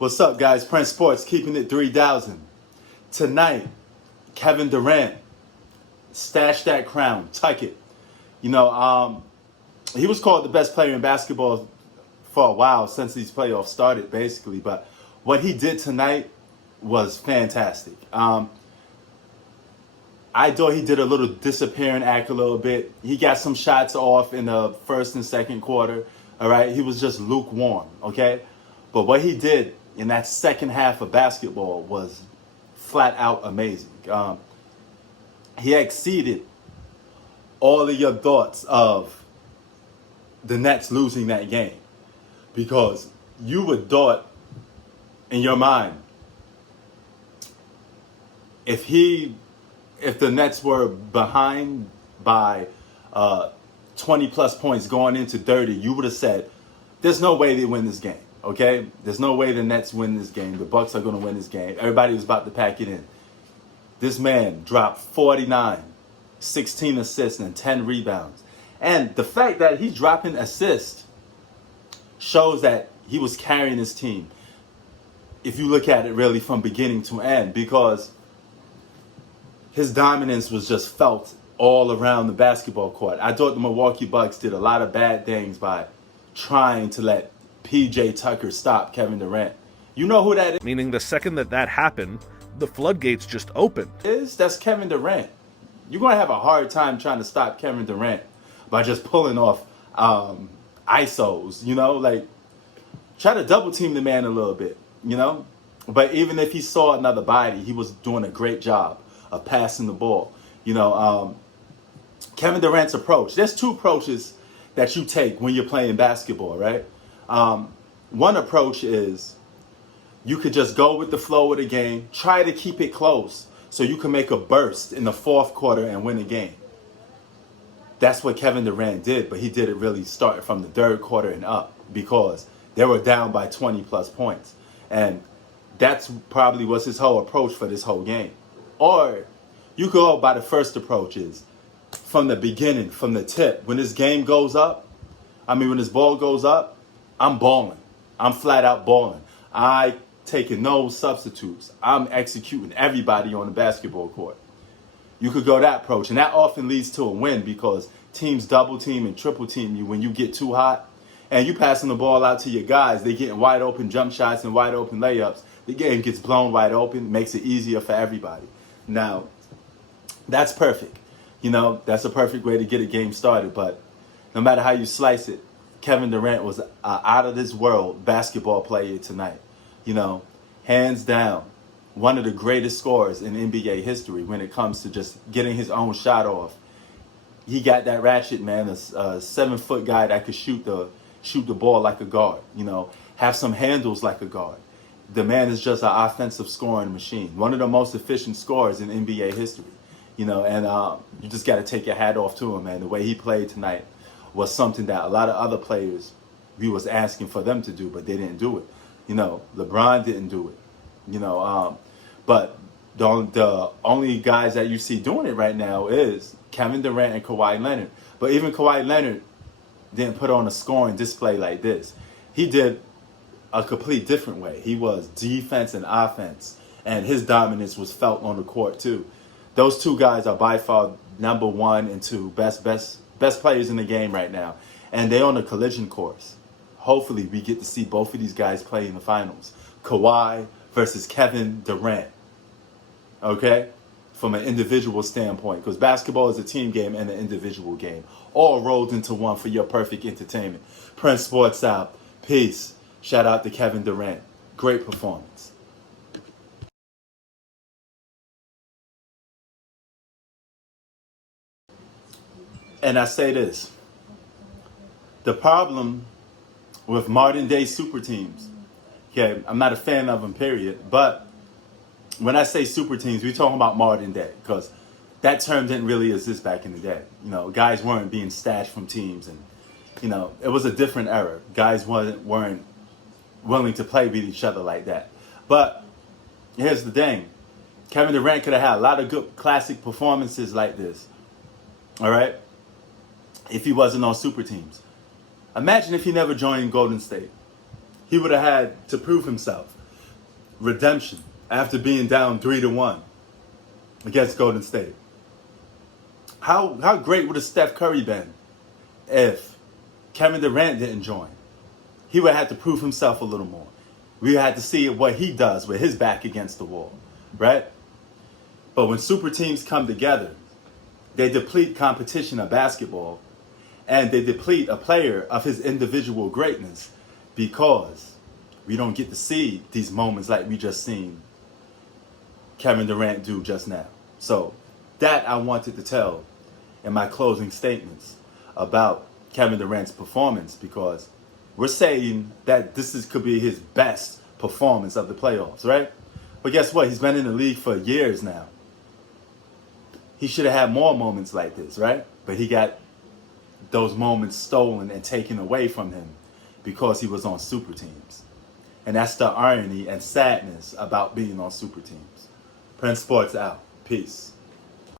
What's up, guys? Prince Sports, keeping it 3,000. Tonight, Kevin Durant, stash that crown, tuck it. He was called the best player in basketball for a while since these playoffs started, basically. But what he did tonight was fantastic. I thought he did a little disappearing act a little bit. He got some shots off in the first and second quarter. All right, he was just lukewarm. Okay, but what he did in that second half of basketball was flat out amazing. He exceeded all of your thoughts of the Nets losing that game, because you would thought in your mind, if the Nets were behind by 20 plus points going into 30, you would have said, there's no way they win this game. Okay? There's no way the Nets win this game. The Bucks are going to win this game. Everybody was about to pack it in. This man dropped 49, 16 assists, and 10 rebounds. And the fact that he's dropping assists shows that he was carrying his team, if you look at it really from beginning to end, because his dominance was just felt all around the basketball court. I thought the Milwaukee Bucks did a lot of bad things by trying to let PJ Tucker stop Kevin Durant. You know who that is? Meaning the second that happened, the floodgates just opened. That's Kevin Durant. You're going to have a hard time trying to stop Kevin Durant by just pulling off ISOs, like try to double team the man a little bit, But even if he saw another body, he was doing a great job of passing the ball. Kevin Durant's approach. There's two approaches that you take when you're playing basketball, right? One approach is you could just go with the flow of the game, try to keep it close so you can make a burst in the fourth quarter and win the game. That's what Kevin Durant did, but he did it really starting from the third quarter and up, because they were down by 20 plus points. And that's probably was his whole approach for this whole game. Or you could go by the first approach, is from the beginning, from the tip. When this game goes up, when this ball goes up, I'm balling. I'm flat out balling. I taking no substitutes. I'm executing everybody on the basketball court. You could go that approach, and that often leads to a win, because teams double team and triple team you when you get too hot, and you passing the ball out to your guys. They getting wide open jump shots and wide open layups. The game gets blown wide open, makes it easier for everybody. Now, that's perfect. That's a perfect way to get a game started. But no matter how you slice it, Kevin Durant was an out of this world basketball player tonight. Hands down, one of the greatest scorers in NBA history when it comes to just getting his own shot off. He got that ratchet, man. A 7-foot guy that could shoot the ball like a guard. Have some handles like a guard. The man is just an offensive scoring machine. One of the most efficient scorers in NBA history. And you just got to take your hat off to him, man. The way he played tonight was something that a lot of other players, we was asking for them to do, but they didn't do it. LeBron didn't do it. But the only guys that you see doing it right now is Kevin Durant and Kawhi Leonard. But even Kawhi Leonard didn't put on a scoring display like this. He did a complete different way. He was defense and offense, and his dominance was felt on the court too. Those two guys are by far number one and two best players in the game right now, and they're on a collision course. Hopefully, we get to see both of these guys play in the finals. Kawhi versus Kevin Durant. Okay? From an individual standpoint, because basketball is a team game and an individual game, all rolled into one for your perfect entertainment. Prince Sports out. Peace. Shout out to Kevin Durant. Great performance. And I say this. The problem with modern day super teams, okay, I'm not a fan of them, period, but when I say super teams, we're talking about modern day, because that term didn't really exist back in the day. Guys weren't being stashed from teams, and it was a different era. Guys weren't willing to play with each other like that. But here's the thing. Kevin Durant could have had a lot of good classic performances like this. All right? If he wasn't on super teams. Imagine if he never joined Golden State. He would have had to prove himself. redemption after being down 3-1 against Golden State. How great would have Steph Curry been if Kevin Durant didn't join? He would have to prove himself a little more. We had to see what he does with his back against the wall, right? But when super teams come together, they deplete competition of basketball, and they deplete a player of his individual greatness, because we don't get to see these moments like we just seen Kevin Durant do just now. So that I wanted to tell in my closing statements about Kevin Durant's performance, because we're saying that could be his best performance of the playoffs, right? But guess what? He's been in the league for years now. He should have had more moments like this, right? But he got those moments stolen and taken away from him because he was on super teams. And that's the irony and sadness about being on super teams. Prince Sports out. Peace.